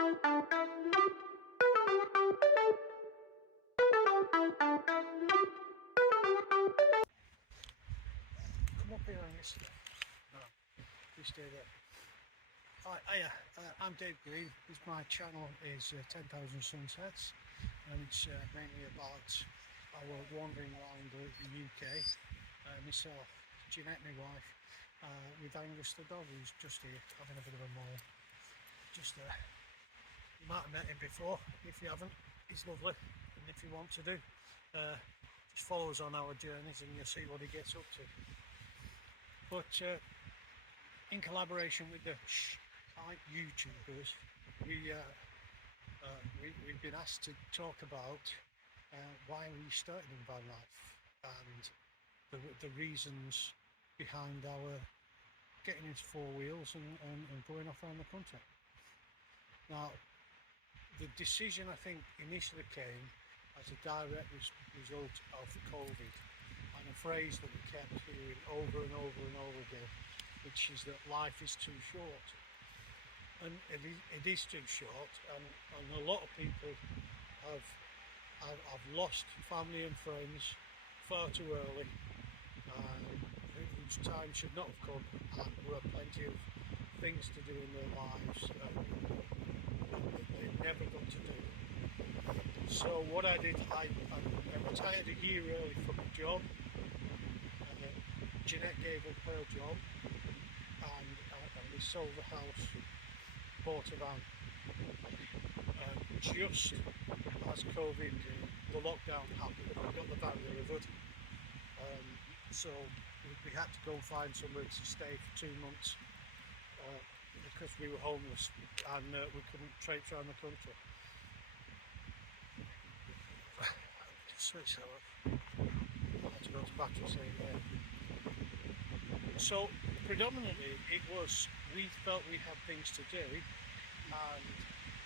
Come up here and listen. No, you stay there. Hiya, I'm Dave Green. My channel is 10,000 Sunsets, and it's mainly about our wandering around the UK. Myself, Jeanette, my wife, with Angus the dog, who's just here having a bit of a mow. Just you might have met him before. If you haven't, he's lovely, and if you want to do, just follow us on our journeys and you'll see what he gets up to. But in collaboration with the YouTubers, we've been asked to talk about why we started in Vanlife and the reasons behind our getting into four wheels and going off around the country. Now, the decision, I think, initially came as a direct result of COVID, and a phrase that we kept hearing over and over and over again, which is that life is too short. And it is too short, and a lot of people have lost family and friends far too early, whose time should not have come, and there are plenty of things to do in their lives that they've never got to do. So what I did, I retired a year early from a job. Jeanette gave up her job, and we sold the house, bought a van. Just as COVID, the lockdown happened, we got the van delivered. So we had to go and find somewhere to stay for 2 months because we were homeless and we couldn't traipse around the country. Switch that off. I had to go to battery save there. So predominantly it was, we felt we had things to do, and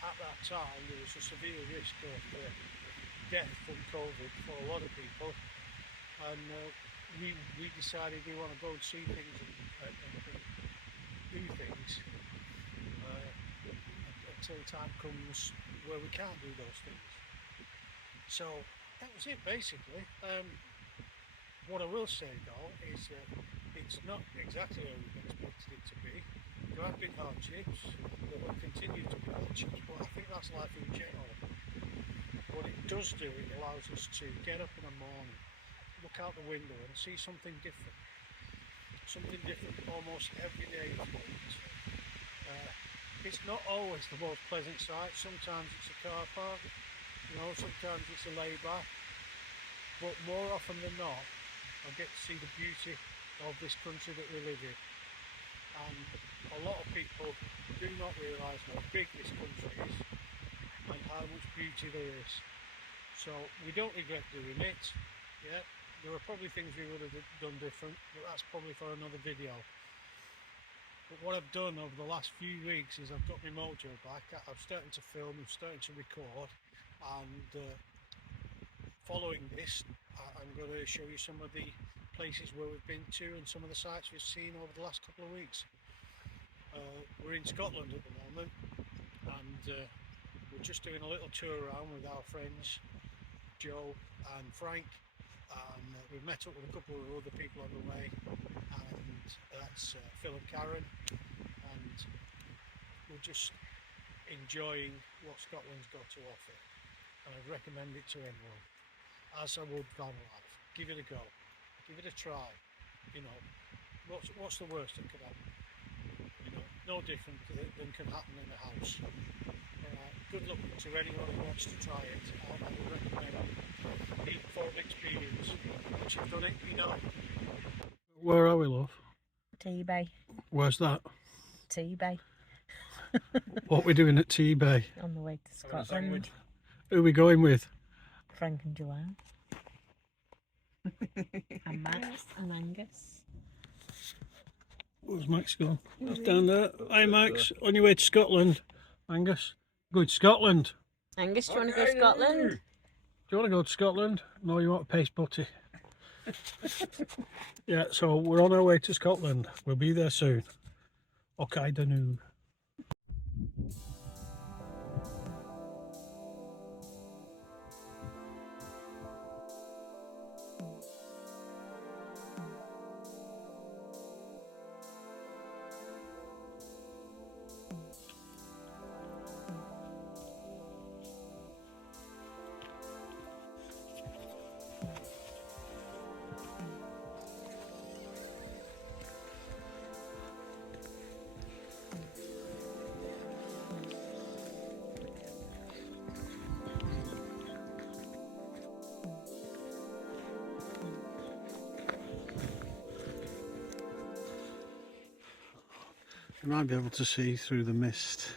at that time there was a severe risk of death from COVID for a lot of people, and we decided we want to go and see things and do things until the time comes where we can't do those things. So that was it basically. What I will say though is that it's not exactly how we expected it to be. There have been hardships, there will continue to be hardships, but I think that's life in general. What it does do, it allows us to get up in the morning, look out the window and see something different. Something different almost every day. It's not always the most pleasant sight. Sometimes it's a car park, you know, sometimes it's a lay-by, but more often than not I get to see the beauty of this country that we live in. And a lot of people do not realise how big this country is and how much beauty there is. So we don't regret doing it. Yeah, there are probably things we would have done different, but that's probably for another video. But what I've done over the last few weeks is I've got my mojo back. I'm starting to film, I'm starting to record, and following this I'm going to show you some of the places where we've been to and some of the sites we've seen over the last couple of weeks. We're in Scotland at the moment, and we're just doing a little tour around with our friends Joe and Frank, and we've met up with a couple of other people on the way, and that's Phil and Karen, and we're just enjoying what Scotland's got to offer, and I'd recommend it to anyone, as I would Vanlife. Give it a go, give it a try. You know, what's the worst that could happen? You know, no different than can happen in a house. Good luck to anyone who wants to try it. I would recommend it. Need for an experience. Once you've done it, you know. Where are we, love? T-Bay. Where's that? T-Bay. What are we doing at T-Bay? On the way to Scotland. Who are we going with? Frank and Joanne. And Max and Angus. Where's Max gone? That's down there. Hi Max, on your way to Scotland. Angus, going to Scotland. Angus, do you want to go to Scotland? Do you want to go to Scotland? No, you want a paste butty. Yeah, so we're on our way to Scotland. We'll be there soon. Okay, Danu. You might be able to see through the mist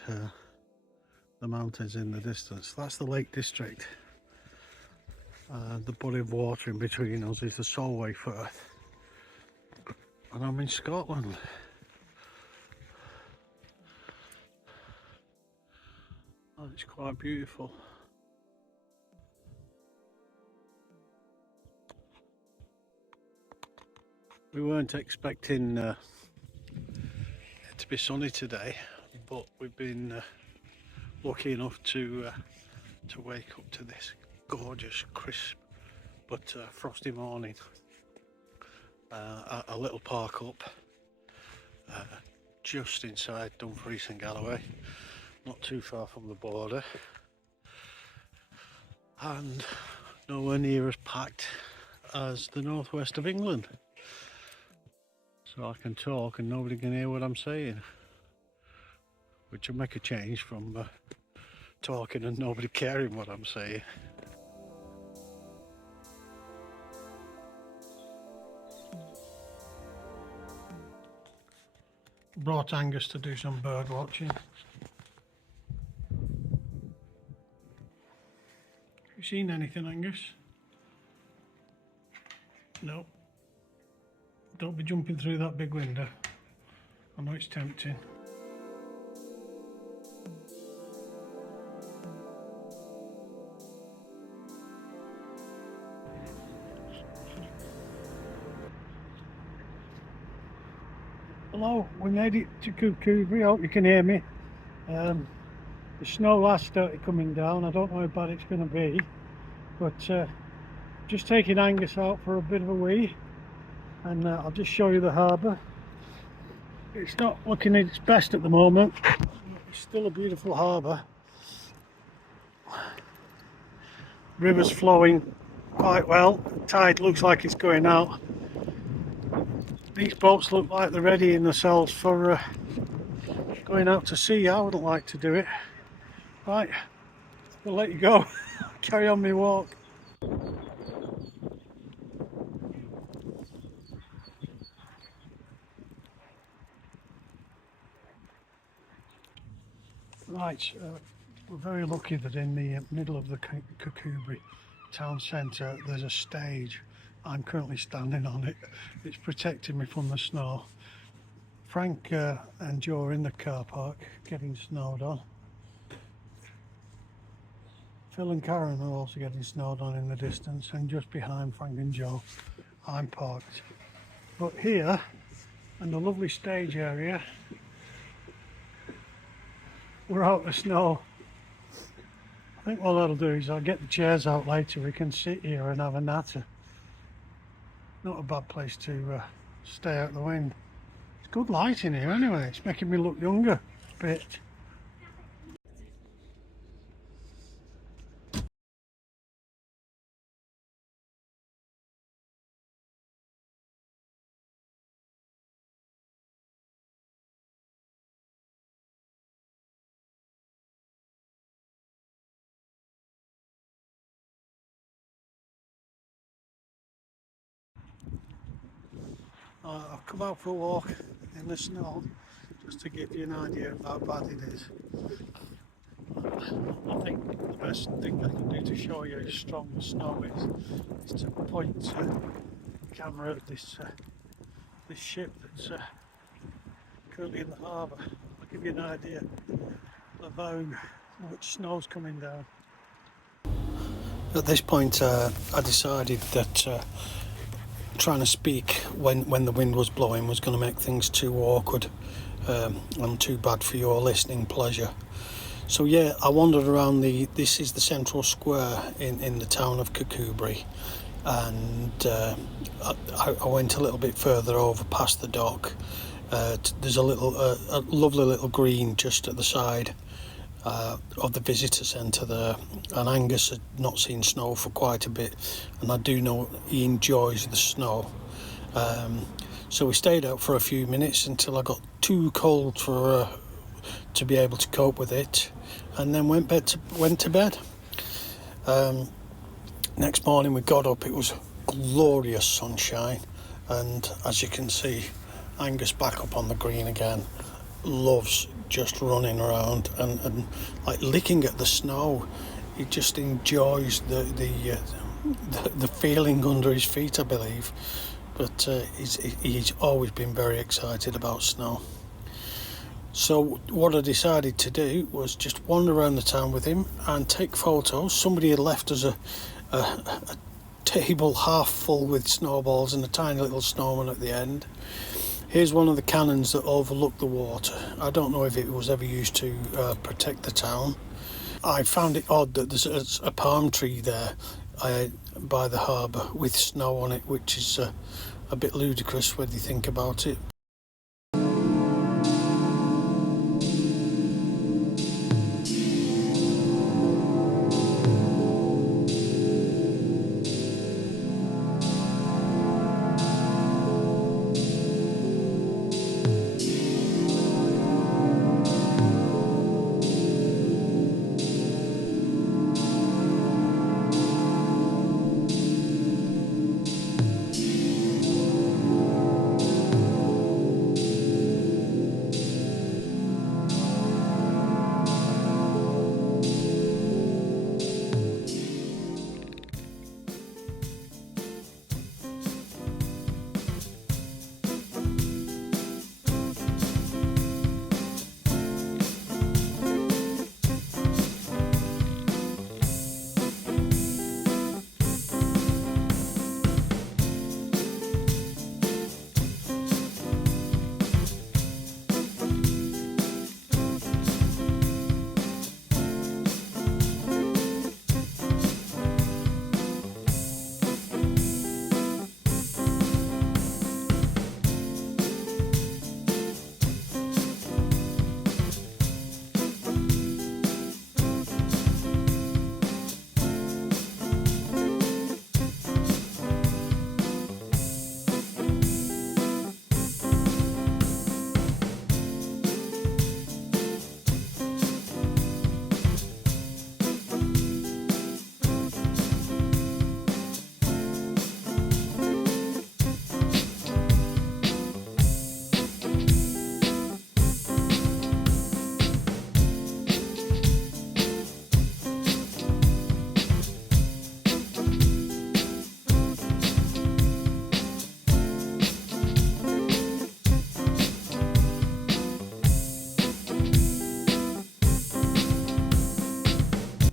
the mountains in the distance. That's the Lake District. The body of water in between us is the Solway Firth. And I'm in Scotland. And it's quite beautiful. We weren't expecting it to be sunny today, but we've been lucky enough to wake up to this gorgeous, crisp but frosty morning. A little park up just inside Dumfries and Galloway, not too far from the border, and nowhere near as packed as the northwest of England. So I can talk and nobody can hear what I'm saying, which will make a change from talking and nobody caring what I'm saying. Brought Angus to do some bird watching. Have you seen anything, Angus? No. Don't be jumping through that big window. I know it's tempting. Hello, we made it to Kukubri. I hope you can hear me. The snow last started coming down. I don't know how bad it's going to be, but just taking Angus out for a bit of a wee, and I'll just show you the harbour. It's not looking at its best at the moment. It's still a beautiful harbour. River's flowing quite well. The tide looks like it's going out. These boats look like they're readying themselves for going out to sea. I wouldn't like to do it. Right, we'll let you go. Carry on my walk. Right, we're very lucky that in the middle of the Kukubri town centre there's a stage. I'm currently standing on it. It's protecting me from the snow. Frank and Joe are in the car park getting snowed on. Phil and Karen are also getting snowed on in the distance, and just behind Frank and Joe I'm parked. But here, in the lovely stage area, we're out of snow. I think what I'll do is I'll get the chairs out later. We can sit here and have a natter. Not a bad place to stay out the wind. It's good light in here anyway. It's making me look younger a bit. I've come out for a walk in the snow just to give you an idea of how bad it is. I think the best thing I can do to show you how strong the snow is to point the camera at this ship that's currently in the harbour. I'll give you an idea of how much snow's coming down. At this point I decided that trying to speak when the wind was blowing was going to make things too awkward and too bad for your listening pleasure. So yeah, I wandered around this is the central square in the town of Kukubri, and I went a little bit further over past the dock. There's a lovely little green just at the side of the visitor centre there, and Angus had not seen snow for quite a bit, and I do know he enjoys the snow. So we stayed out for a few minutes until I got too cold to be able to cope with it, and then went to bed. Next morning we got up. It was glorious sunshine, and as you can see, Angus back up on the green again, loves just running around and like licking at the snow. He just enjoys the feeling under his feet, I believe. But he's always been very excited about snow. So what I decided to do was just wander around the town with him and take photos. Somebody had left us a table half full with snowballs and a tiny little snowman at the end. Here's one of the cannons that overlook the water. I don't know if it was ever used to protect the town. I found it odd that there's a palm tree there by the harbour with snow on it, which is a bit ludicrous when you think about it.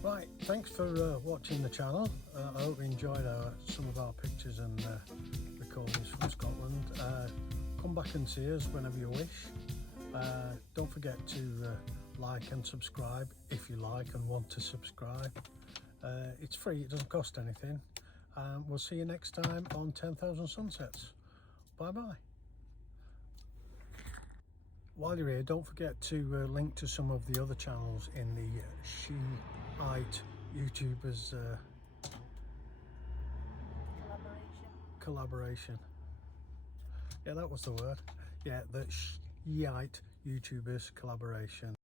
Right, thanks for watching the channel. I hope you enjoyed some of our pictures and recordings from Scotland. Come back and see us whenever you wish. Don't forget to like and subscribe if you like and want to subscribe. It's free, it doesn't cost anything. We'll see you next time on 10,000 Sunsets. Bye bye. While you're here, don't forget to link to some of the other channels in the Shiite YouTubers collaboration. Yeah, that was the word. Yeah, the Shiite YouTubers collaboration.